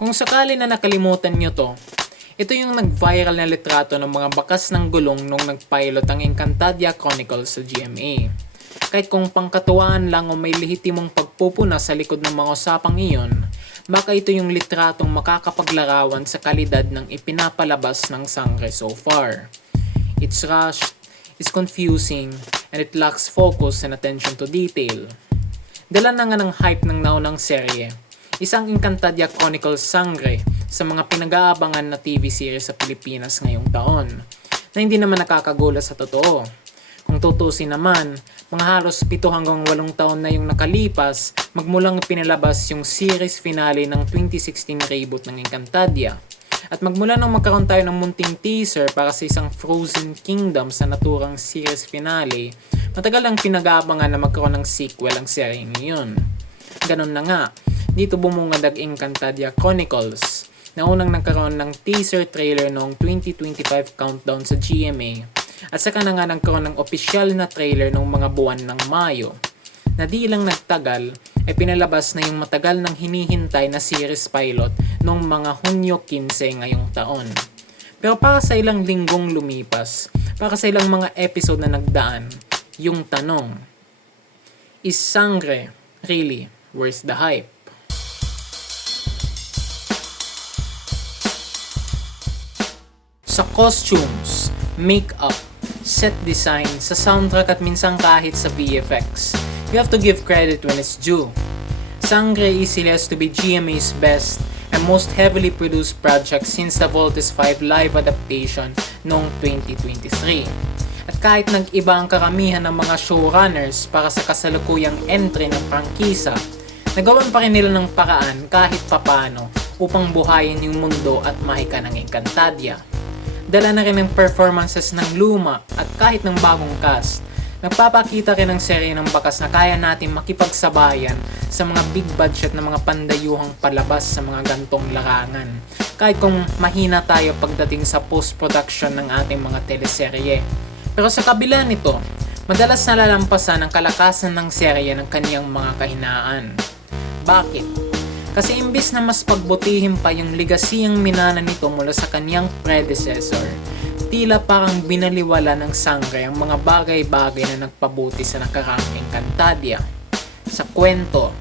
Kung sakali na nakalimutan nyo to, ito yung nag-viral na litrato ng mga bakas ng gulong nung nag-pilot ang Encantadia Chronicles sa GMA. Kahit kung pangkatuwaan lang o may lehitimong pagpupuna sa likod ng mga usapang iyon, baka ito yung litratong makakapaglarawan sa kalidad ng ipinapalabas ng Sangre so far. It's rushed, it's confusing, and it lacks focus and attention to detail. Dala na nga ng hype ng naunang serye, isang Encantadia Chronicles Sangre sa mga pinag-aabangan na TV series sa Pilipinas ngayong taon, na hindi naman nakakagulat sa totoo. Kung tutusin naman, mga halos 7 hanggang 8 taon na yung nakalipas magmulang pinalabas yung series finale ng 2016 reboot ng Encantadia. At magmula nang magkaroon tayo ng munting teaser para sa isang Frozen Kingdom sa naturang series finale, matagal ang pinag-aabangan na magkaroon ng sequel ang seryeng iyon. Ganon na nga, dito bumungad ang Encantadia Chronicles na unang nagkaroon ng teaser trailer noong 2025 countdown sa GMA at saka na nga nagkaroon ng opisyal na trailer noong mga buwan ng Mayo na di lang nagtagal ay pinalabas na yung matagal nang hinihintay na series pilot noong mga Hunyo 15 ngayong taon. Pero para sa ilang linggong lumipas, para sa ilang mga episode na nagdaan, yung tanong, is Sangre really worth the hype? Sa costumes, makeup, set design, sa soundtrack at minsan kahit sa VFX, you have to give credit when it's due. Sangre easily has to be GMA's best and most heavily produced project since the Voltes 5 live adaptation noong 2023. At kahit nag-iba ang karamihan ng mga showrunners para sa kasalukuyang entry ng prangkisa, nagawan pa rin nila ng paraan kahit papano upang buhayin yung mundo at mahika ng Encantadia. Dala na rin ng performances ng luma at kahit ng bagong cast, nagpapakita rin ng serye ng bakas na kaya natin makipagsabayan sa mga big budget na mga pandayuhang palabas sa mga gantong larangan. Kahit kung mahina tayo pagdating sa post-production ng ating mga teleserye. Pero sa kabila nito, madalas nalalampasan ang kalakasan ng serye ng kaniyang mga kahinaan. Bakit? Kasi imbis na mas pagbutihin pa yung legasiyang minana nito mula sa kaniyang predecessor, tila parang binaliwala ng Sangre ang mga bagay-bagay na nagpabuti sa nakaraang Encantadia. Sa kwento,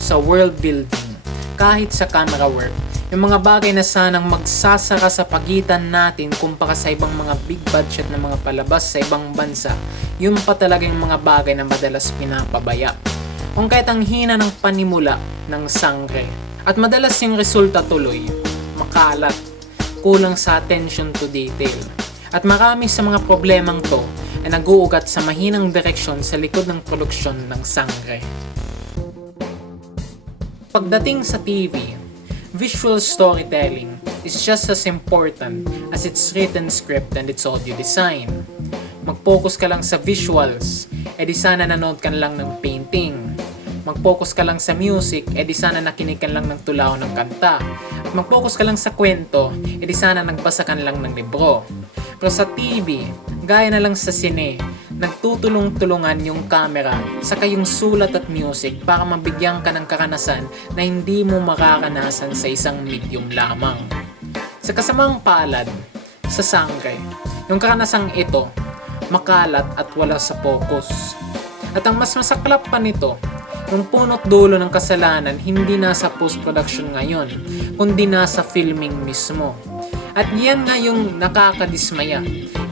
sa world building, kahit sa camera work, yung mga bagay na sanang magsasara sa pagitan natin kumpara sa ibang mga big budget na mga palabas sa ibang bansa, yun pa talaga yung mga bagay na madalas pinapabaya. Kung kahit ang hina ng panimula ng Sangre, at madalas yung resulta tuloy, makalat, kulang sa attention to detail. At marami sa mga problemang to ay nag-uugat sa mahinang direksyon sa likod ng produksyon ng Sangre. Pagdating sa TV, visual storytelling is just as important as its written script and its audio design. Mag-focus ka lang sa visuals, edi sana nanood ka lang ng painting. Mag-focus ka lang sa music, edi sana nakinig ka lang ng tulaw ng kanta. At mag-focus ka lang sa kwento, edi sana nagbasa ka lang ng libro. Pero sa TV, gaya na lang sa sine, nagtutulong-tulungan yung camera saka yung sulat at music para mabigyan ka ng karanasan na hindi mo makakanasan sa isang medium lamang. Sa kasamang palad, sa Sangre, yung karanasang ito, makalat at wala sa focus. At ang mas masaklap pa nito, yung punot dulo ng kasalanan hindi nasa post-production ngayon, kundi nasa filming mismo. At yan nga yung nakakadismaya.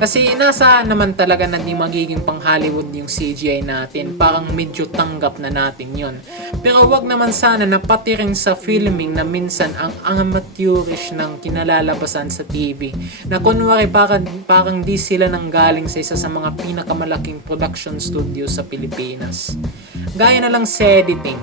Kasi nasa naman talaga na di magiging pang Hollywood yung CGI natin, parang medyo tanggap na natin yon. Pero wag naman sana na pati rin sa filming na minsan ang amateurish ng kinalalabasan sa TV. Na kunwari parang di sila nanggaling sa isa sa mga pinakamalaking production studio sa Pilipinas. Gaya na lang sa editing.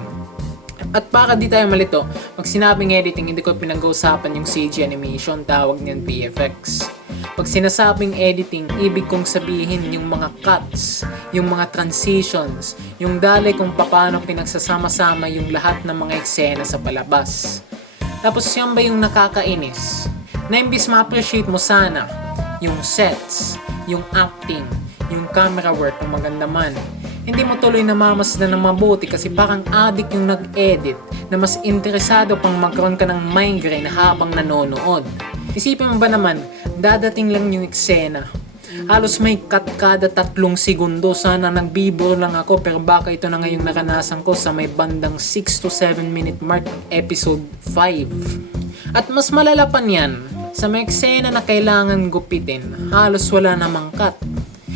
At para di tayo malito, pag sinabing editing, hindi ko pinag-uusapan yung CG animation, tawag niyan VFX. Pag sinasabing editing, ibig kong sabihin yung mga cuts, yung mga transitions, yung dali kung paano pinagsasama-sama yung lahat ng mga eksena sa palabas. Tapos yan ba yung nakakainis? Na imbis ma-appreciate mo sana yung sets, yung acting, yung camera work kung maganda man, Hindi mo tuloy namamasdan ng mabuti kasi parang addict yung nag-edit na mas interesado pang magkaroon ka ng migraine habang nanonood. Isipin mo ba naman, dadating lang yung eksena. Halos may cut kada 3 segundo. Sana nagbibiro lang ako pero baka ito na ngayong naranasan ko sa may bandang 6 to 7 minute mark ng episode 5. At mas malala pa niyan, sa may eksena na kailangan gupitin, halos wala namang cut.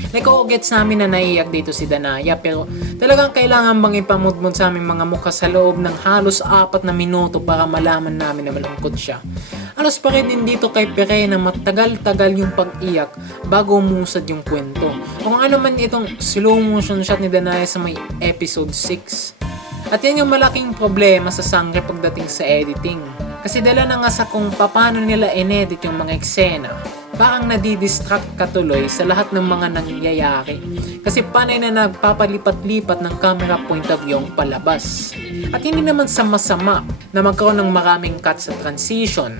Like, gets namin na naiiyak dito si Danaya pero talagang kailangan bang ipamudmod sa aming mga mukha sa loob ng halos 4 na minuto para malaman namin na malungkot siya. Alas pa rin din dito kay Pere na matagal-tagal yung pag-iyak bago umusad yung kwento. Kung ano man itong slow motion shot ni Danaya sa may episode 6. At yan yung malaking problema sa Sangre pagdating sa editing. Kasi dala na nga sa kung paano nila inedit yung mga eksena. Parang nadidistract ka tuloy sa lahat ng mga nangyayari. Kasi panay na nagpapalipat-lipat ng camera point of view ang palabas. At hindi naman sa masama na magkaroon ng maraming cut sa transition.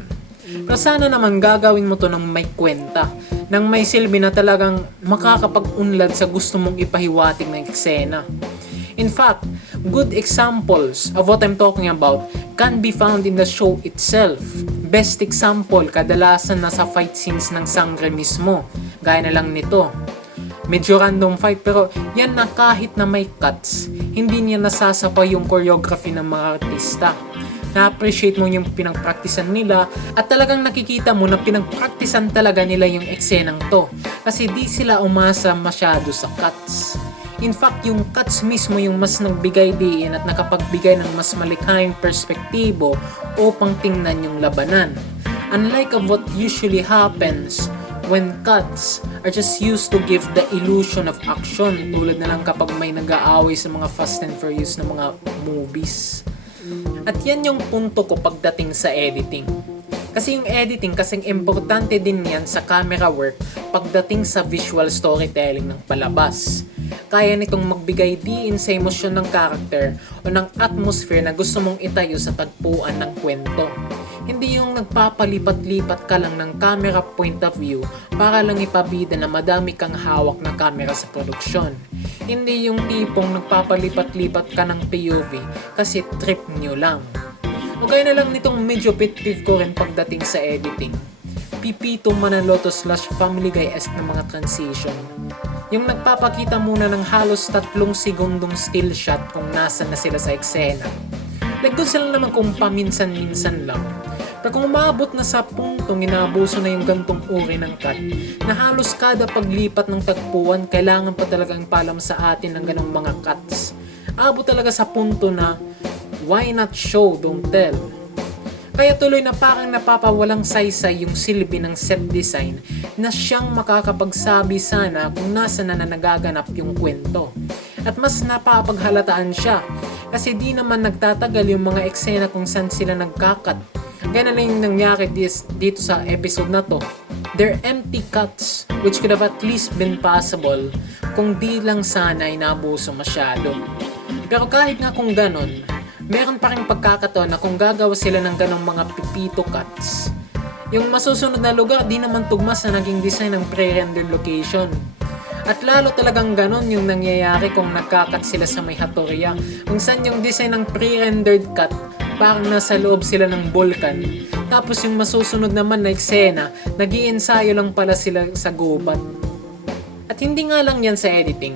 Pero sana naman gagawin mo to ng may kwenta, ng may silbi na talagang makakapag-unlad sa gusto mong ipahiwatig ng eksena. In fact, good examples of what I'm talking about can be found in the show itself. Best example, kadalasan nasa fight scenes ng Sangre mismo, gaya na lang nito. Medyo random fight pero yan na kahit na may cuts, hindi niya nasasapay yung choreography ng mga artista. Na-appreciate mo yung pinagpraktisan nila at talagang nakikita mo na pinagpraktisan talaga nila yung eksenang to kasi di sila umasa masyado sa cuts. In fact, yung cuts mismo yung mas nagbigay diin at nakapagbigay ng mas malikhaing perspektibo upang tingnan yung labanan. Unlike of what usually happens when cuts are just used to give the illusion of action tulad na lang kapag may nag-aaway sa mga Fast and Furious na mga movies. At yan yung punto ko pagdating sa editing. Kasi yung editing kasing importante din yan sa camera work pagdating sa visual storytelling ng palabas. Kaya nitong magbigay diin sa emosyon ng character o ng atmosphere na gusto mong itayo sa tagpuan ng kwento. Hindi yung nagpapalipat-lipat ka lang ng camera point of view para lang ipabida na madami kang hawak na camera sa produksyon. Hindi yung tipong nagpapalipat-lipat ka ng POV kasi trip nyo lang. O gaya na lang nitong medyo pit-peeve ko rin pagdating sa editing. Pipito Manaloto / Family Guy-esque na mga transition. Yung nagpapakita muna ng halos 3 segundong still shot kung nasan na sila sa eksena. Like doon sila naman kung paminsan-minsan lang. Pero kung umabot na sa puntong inaabuso na yung gantong uri ng cut, na halos kada paglipat ng tagpuan, kailangan pa talagang palam sa atin ng ganong mga cuts. Abot talaga sa punto na, why not show, don't tell? Kaya tuloy na parang napapawalang saysay yung silbi ng set design na siyang makakapagsabi sana kung nasa na nagaganap yung kwento. At mas napapaghalataan siya kasi di naman nagtatagal yung mga eksena kung saan sila nagkakat. Ganun lang yung nangyari dito sa episode na to. They're empty cuts which could have at least been possible kung di lang sana inaabuso masyado. Pero kahit nga kung ganun, meron pa rin pagkakataon na kung gagawa sila ng ganong mga pipito cuts, yung masusunod na lugar di naman tugma sa naging design ng pre-rendered location. At lalo talagang ganon yung nangyayari kung nagkakat sila sa may Hattorya, kung saan yung design ng pre-rendered cut parang nasa loob sila ng bulkan. Tapos yung masusunod naman na eksena, nag-iensayo lang pala sila sa gubat. At hindi nga lang yan sa editing.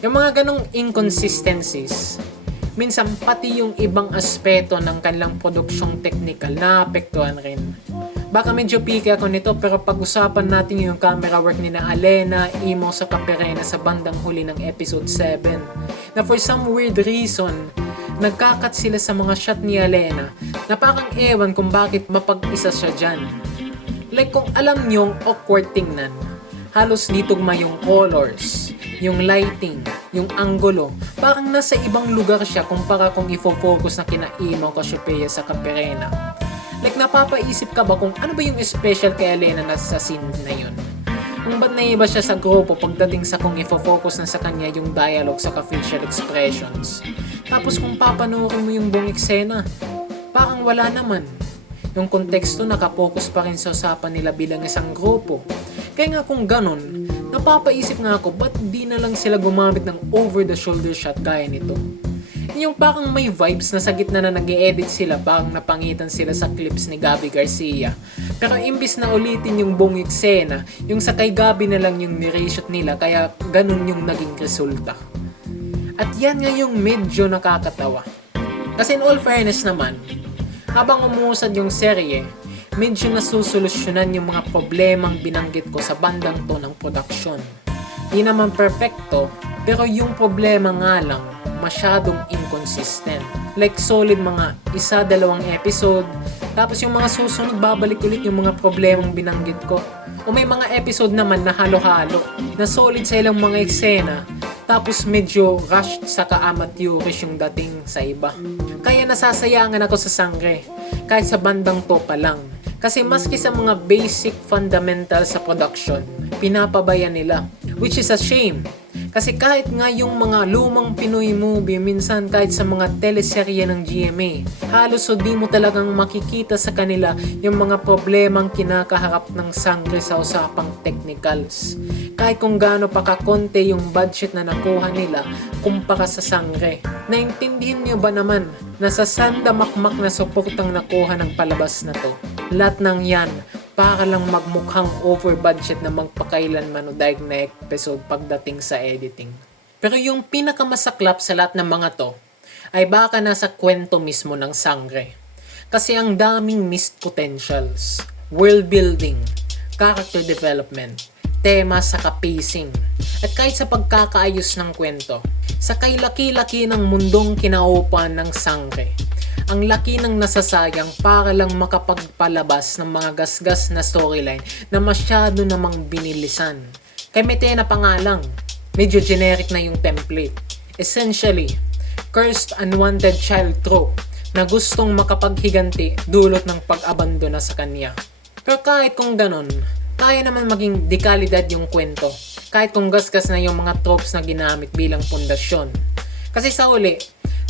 Yung mga ganong inconsistencies, minsan pati yung ibang aspeto ng kanilang produksyong technical naapektuhan rin. Baka medyo picky ako nito pero pag-usapan natin yung camera work ni na Alena, Imo sa Caperena sa bandang huli ng episode 7. Na for some weird reason, nagkakat sila sa mga shot ni Alena na parang ewan kung bakit mapag-isa siya dyan. Like kung alam nyong awkward tingnan, halos di tugma yung colors, yung lighting, yung angulo, parang nasa ibang lugar siya kumpara kung ifo-focus na kina Imo Cassiopeia sa Caperena. Like napapaisip ka ba kung ano ba yung special kay Alena na sa scene na yun? Kung ba't naiba siya sa grupo pagdating sa kung ifo-focus na sa kanya yung dialogue sa facial expressions. Tapos kung papanoorin mo yung buong eksena, parang wala naman. Yung konteksto nakapokus pa rin sa usapan nila bilang isang grupo. Kaya nga kung ganon, Napapaisip nga ako, ba't di na lang sila gumamit ng over-the-shoulder shot gaya nito? Yung parang may vibes na sa gitna na nag-e-edit sila, parang napangitan sila sa clips ni Gabby Garcia. Pero imbis na ulitin yung buong eksena, yung sa kay Gabby na lang yung nireshot nila, kaya ganun yung naging resulta. At yan nga yung medyo nakakatawa. Kasi in all fairness naman, habang umusad yung serye, medyo nasusolusyonan yung mga problemang binanggit ko sa bandang to ng production. Di naman perfecto, pero yung problema nga lang, masyadong inconsistent. Like solid mga 1-2 episode, tapos yung mga susunod babalik ulit yung mga problemang binanggit ko. O may mga episode naman na halo-halo, na solid sa ilang mga eksena, tapos medyo rushed sa ka-amateurish yung dating sa iba. Kaya nasasayangan ako sa sangre, kahit sa bandang to pa lang. Kasi maski sa mga basic fundamentals sa production, pinapabayan nila. Which is a shame. Kasi kahit nga yung mga lumang Pinoy movie, minsan kahit sa mga teleserye ng GMA, halos so di mo talagang makikita sa kanila yung mga problemang kinakaharap ng sangre sa usapang technicals. Kahit kung gaano pa kakonte yung budget na nakuha nila kumpara sa sangre. Naintindihan nyo ba naman na sa sandamakmak na suportang nakuha ng palabas na to? Lahat ng yan para lang magmukhang over budget na magpakailanman o daig na episode pagdating sa editing. Pero yung pinakamasaklap sa lahat ng mga to ay baka nasa kwento mismo ng sangre. Kasi ang daming missed potentials, world building, character development, tema sa pacing, at kahit sa pagkakaayos ng kwento, sa kailaki-laki ng mundong kinauupan ng sangre. Ang laki ng nasasayang para lang makapagpalabas ng mga gasgas na storyline na masyado namang binilisan. Kay Metena pa nga lang, medyo generic na yung template. Essentially, cursed unwanted child trope na gustong makapaghiganti dulot ng pag-abandona sa kanya. Pero kahit kung ganon, kaya naman maging dekalidad yung kwento. Kahit kung gasgas na yung mga tropes na ginamit bilang pundasyon. Kasi sa uli,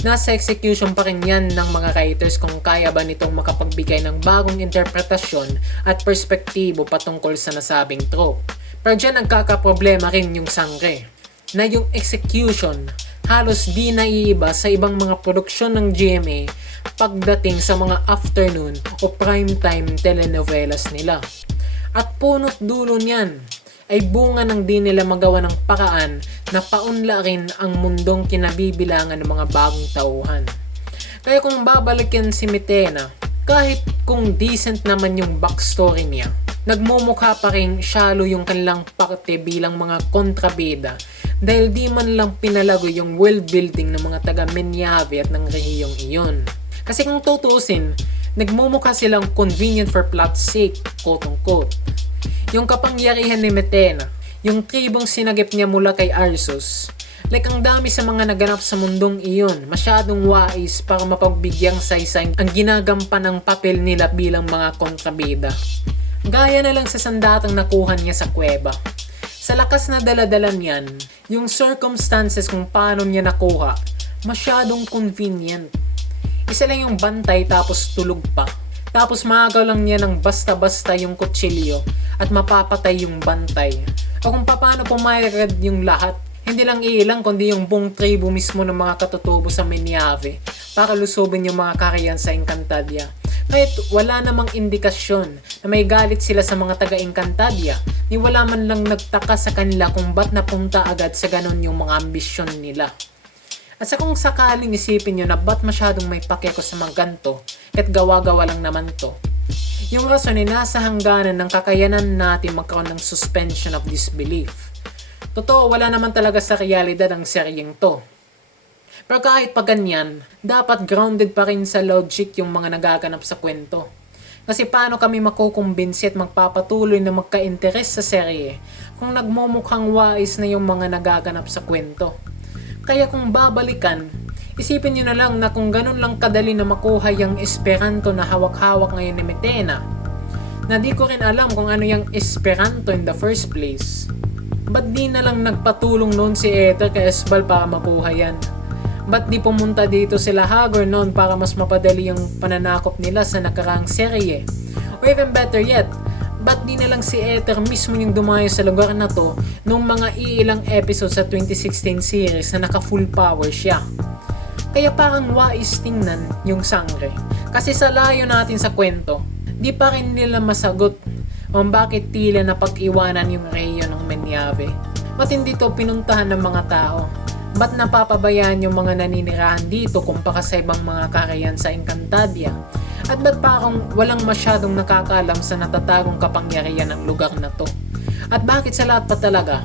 nasa execution pa rin yan ng mga writers kung kaya ba nitong makapagbigay ng bagong interpretasyon at perspektibo patungkol sa nasabing trope. Pero dyan nagkakaproblema rin yung sangre, na yung execution halos di naiiba sa ibang mga produksyon ng GMA pagdating sa mga afternoon o primetime telenovelas nila. At punot dulo niyan ay bunga ng di nila magawa ng paraan na paunlarin ang mundong kinabibilangan ng mga bagong tauhan. Kaya kung babalikan si Metena, kahit kung decent naman yung backstory niya, nagmumukha pa rin shallow yung kanilang parte bilang mga kontrabida dahil di man lang pinalago yung world building ng mga taga Menyave at ng rehiyong iyon. Kasi kung tutusin, nagmumukha silang convenient for plot's sake, quote-unquote. Yung kapangyarihan ni Metena, yung tribong sinagip niya mula kay Arsus, like ang dami sa mga naganap sa mundong iyon, masyadong wais para mapagbigyang saysay ang ginagampan ng papel nila bilang mga kontrabida. Gaya na lang sa sandatang nakuha niya sa kuweba. Sa lakas na daladala niyan, yung circumstances kung paano niya nakuha, masyadong convenient. Isa lang yung bantay tapos tulog pa. Tapos maagaw lang niya ng basta-basta yung kutsilyo at mapapatay yung bantay. O kung paano pumayagad yung lahat, hindi lang iilang kundi yung buong tribo mismo ng mga katutubo sa Menyave para lusobin yung mga karayan sa Encantadia. Kahit wala namang indikasyon na may galit sila sa mga taga-Encantadia, ni wala man lang nagtaka sa kanila kung ba't napunta agad sa ganon yung mga ambisyon nila. At sa kung sakaling isipin nyo na ba't masyadong may pakeko sa mga ganto, at gawa-gawa lang naman to, yung rason ay nasa hangganan ng kakayanan natin magkaroon ng suspension of disbelief. Totoo, wala naman talaga sa realidad ang seryeng to. Pero kahit pa ganyan, dapat grounded pa rin sa logic yung mga nagaganap sa kwento. Kasi paano kami makukumbinsi at magpapatuloy na magka-interes sa serye kung nagmumukhang wais na yung mga nagaganap sa kwento? Kaya kung babalikan, isipin nyo na lang na kung ganun lang kadali na makuha yung Esperanto na hawak-hawak ngayon ni Metena, na di ko rin alam kung ano yung Esperanto in the first place. Ba't di na lang nagpatulong noon si Ether kay Esbal para makuha yan? Ba't di pumunta dito sila Hagor noon para mas mapadali yung pananakop nila sa nakaraang serye? Or even better yet, ba't di na lang si Ether mismo yung dumayo sa lugar na to nung mga iilang episodes sa 2016 series na naka full power siya. Kaya parang wais tingnan yung Sangre. Kasi sa layo natin sa kwento, di pa rin nila masagot kung bakit tila napag-iwanan yung Rhea ng Menyave. Ba't hindi to pinuntahan ng mga tao? Ba't napapabayaan yung mga naninirahan dito kumpara sa ibang mga karayan sa Encantadia? At ba't parang walang masyadong nakakaalam sa natatagong kapangyarihan ng lugar na to? At bakit sa lahat pa talaga?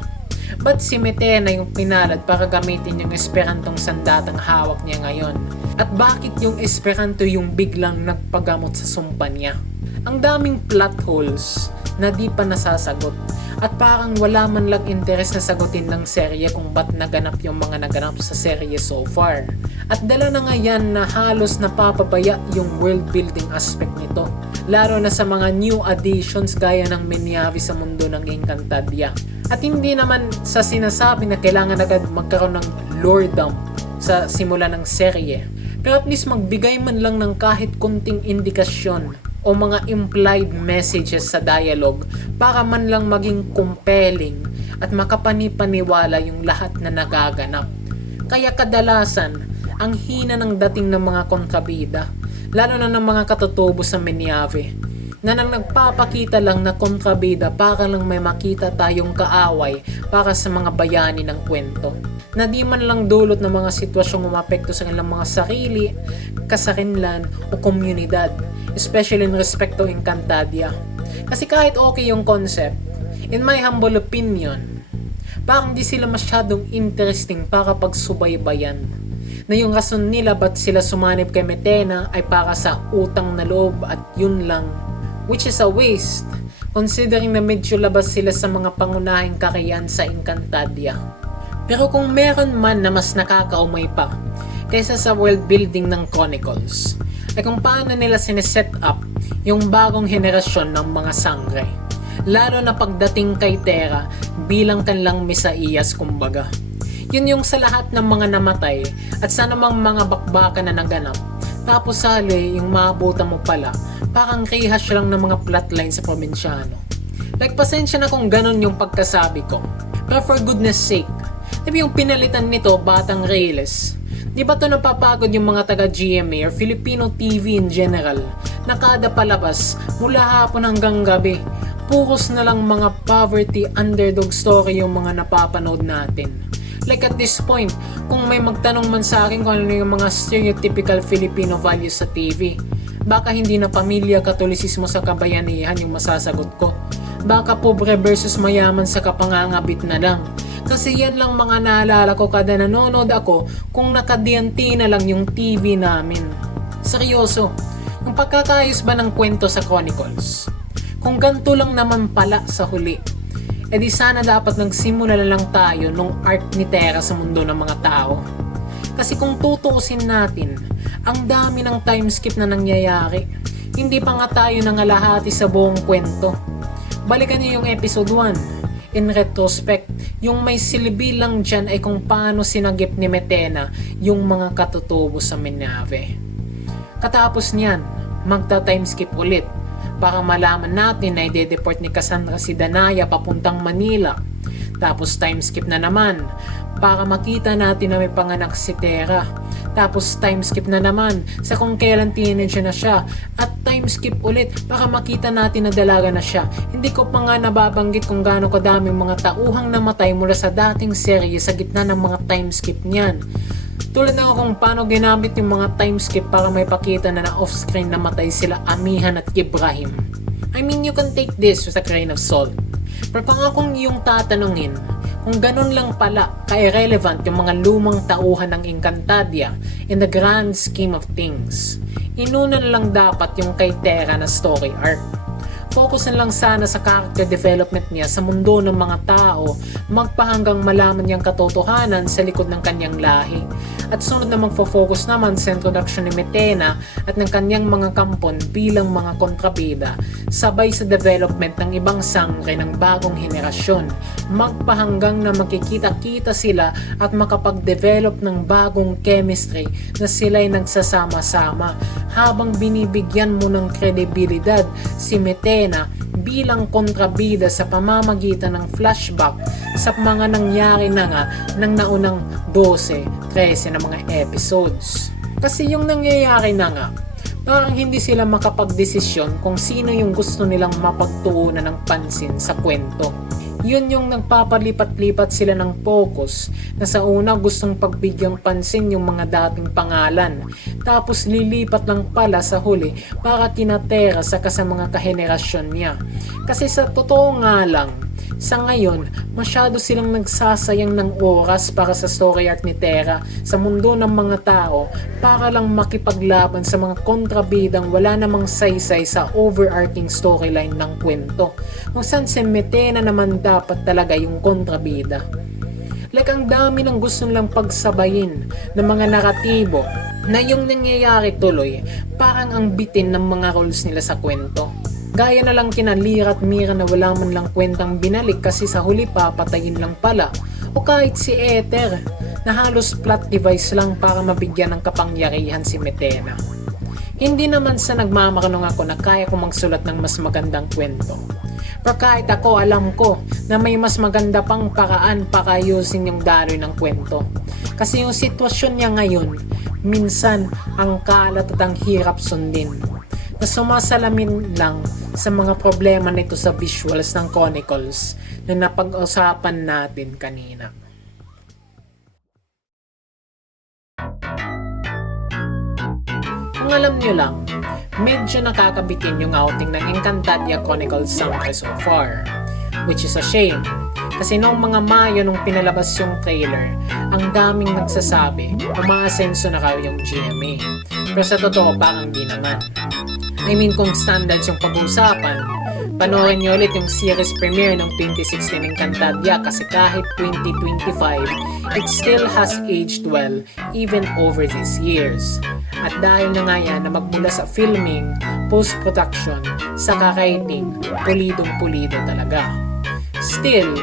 Ba't si Metena yung pinalad para gamitin yung Esperantong sandatang hawak niya ngayon? At bakit yung Esperanto yung biglang nagpagamot sa sumpa niya? Ang daming plot holes na di pa nasasagot. At parang wala man lang interes na sagutin ng serye kung ba't naganap yung mga naganap sa serye so far. At dala na nga yan na halos napapabaya yung world building aspect nito. Lalo na sa mga new additions gaya ng Menyave sa mundo ng Encantadia. At hindi naman sa sinasabi na kailangan agad magkaroon ng lore dump sa simula ng serye. Pero at least magbigay man lang ng kahit kunting indikasyon o mga implied messages sa dialogue para man lang maging compelling at makapanipaniwala yung lahat na nagaganap. Kaya kadalasan, ang hina ng dating ng mga kontrabida, lalo na ng mga katutubo sa Menyave, na nang nagpapakita lang na kontrabida para lang may makita tayong kaaway para sa mga bayani ng kwento, na di man lang dulot ng mga sitwasyong umapekto sa kanilang mga sarili, kasarinlan o komunidad, especially in respect to Encantadia. Kasi kahit okay yung concept, in my humble opinion, parang di sila masyadong interesting para pagsubaybayan. Na yung rason nila ba't sila sumanib kay Metena ay para sa utang na loob at yun lang. Which is a waste, considering na medyo labas sila sa mga pangunahing kakayahan sa Encantadia. Pero kung meron man na mas nakakaumay pa kaysa sa world building ng Chronicles, ay kung paano nila sineset up yung bagong henerasyon ng mga Sangre. Lalo na pagdating kay Terra bilang kanilang Mesiyas kumbaga. Yun yung sa lahat ng mga namatay at sa namang mga bakbakan na naganap. Tapos sali yung maabutan mo pala, parang rehash lang ng mga plotline sa probinsyano. Like pasensya na kung ganun yung pagkasabi ko. Pero for goodness sake, diba yung pinalitan nito Batang Reyes? Di ba to napapagod yung mga taga GMA or Filipino TV in general na kada palabas mula hapon hanggang gabi, puros na lang mga poverty underdog story yung mga napapanood natin. Like at this point, kung may magtanong man sa akin kung ano yung mga stereotypical Filipino values sa TV, baka hindi na pamilya, katolisismo sa kabayanihan yung masasagot ko. Baka pobre versus mayaman sa kapangangabit na lang. Kasi yan lang mga naalala ko kada nanonood ako kung nakadianti na lang yung TV namin. Seryoso, yung pagkakayos ba ng kwento sa Chronicles? Kung ganito lang naman pala sa huli, edi sana dapat nagsimula na lang tayo nung arc ni Terra sa mundo ng mga tao. Kasi kung tutuusin natin, ang dami ng time skip na nangyayari. Hindi pa nga tayo nangalahati sa buong kwento. Balikan niyo yung episode 1. In retrospect, yung may silbi lang dyan ay kung paano sinagip ni Metena yung mga katutubo sa Menyave. Katapos niyan, magta-time skip ulit para malaman natin na i-deport ni Cassandra si Danaya papuntang Manila. Tapos time skip na naman para makita natin na may panganak si Terra. Tapos time skip na naman sa kung kailan teenager na siya. At time skip ulit para makita natin na dalaga na siya. Hindi ko pa nga nababanggit kung gaano kadaming mga tauhang namatay mula sa dating serye sa gitna ng mga time skip niyan. Tulad na kung paano ginamit yung mga time skip para may pakita na off-screen namatay sila Amihan at Ibrahim. I mean, you can take this with a grain of salt. Pero kung akong yung tatanungin, kung ganun lang pala ka-irrelevant yung mga lumang tauhan ng Encantadia in the grand scheme of things, inuna na lang dapat yung kay Terra na story arc. Focus na lang sana sa character development niya sa mundo ng mga tao magpahanggang malaman niyang katotohanan sa likod ng kanyang lahi. At sunod na magfo-focus naman sa introduction ni Metena at ng kanyang mga kampon bilang mga kontrabida, sabay sa development ng ibang sangre ng bagong henerasyon, magpahanggang na makikita-kita sila at makapag-develop ng bagong chemistry na sila'y nagsasama-sama habang binibigyan mo ng kredibilidad si Metena bilang kontrabida sa pamamagitan ng flashback sa mga nangyari na nga ng naunang 12-13 na mga episodes. Kasi yung nangyayari na nga, parang hindi sila makapagdesisyon kung sino yung gusto nilang mapagtuunan ng pansin sa kwento. Yun yung nagpapalipat-lipat sila ng focus na sa una gustong pagbigyang pansin yung mga dating pangalan, tapos lilipat lang pala sa huli para kinatera sa mga kahenerasyon niya. Kasi sa totoo nga lang, sa ngayon, masyado silang nagsasayang ng oras para sa story arc ni Terra sa mundo ng mga tao para lang makipaglaban sa mga kontrabidang wala namang saysay sa overarching storyline ng kwento. Kung saan si Metena naman dapat talaga yung kontrabida. Like ang dami ng gusto nilang pagsabayin ng mga naratibo na yung nangyayari tuloy parang ang bitin ng mga roles nila sa kwento. Gaya na lang kina Lyra at Mira na wala man lang kwentang binalik kasi sa huli papatayin lang pala. O kahit si Aether na halos plot device lang para mabigyan ng kapangyarihan si Metena. Hindi naman sa nagmamarunong ako na kaya kong magsulat ng mas magandang kwento. Pero kahit ako alam ko na may mas maganda pang paraan para ayusin yung daloy ng kwento. Kasi yung sitwasyon niya ngayon, minsan ang kalat at ang hirap sundin. Na sumasalamin lang sa mga problema nito sa visuals ng Chronicles na napag-usapan natin kanina. Kung alam nyo lang, medyo nakakabitin yung outing ng Encantadia Chronicles Sangre so far, which is a shame. Kasi noong mga Mayo nung pinalabas yung trailer, ang daming nagsasabi umaasenso na raw yung GMA. Pero sa totoo parang di naman. I mean kung standards yung pag-uusapan, panoorin nyo ulit yung series premiere ng 2016 Encantadia kasi kahit 2025, it still has aged well even over these years. At dahil na nga yan na magmula sa filming, post-production, sa karating, pulidong-pulido talaga. Still,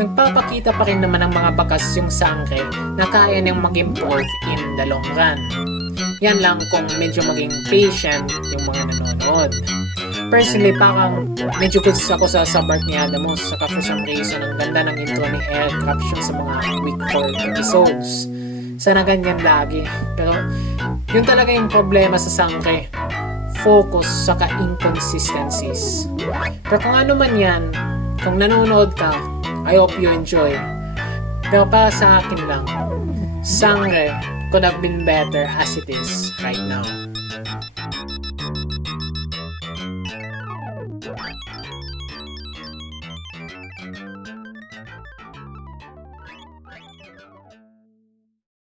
nagpapakita pa rin naman ng mga bakas yung sangre na kaya niyang mag-improve in the long run. Yan lang kung medyo maging patient yung mga nanonood. Personally, parang medyo goods ako sa subarc ni Adamos saka for some reason ang ganda ng intro ni Air Corruption sa mga week 4 episodes. Sana ganyan lagi. Pero yun talaga yung problema sa sangre. Focus saka inconsistencies. Pero kung ano man yan, kung nanonood ka, I hope you enjoy. Pero para sa akin lang, sangre could have been better as it is right now.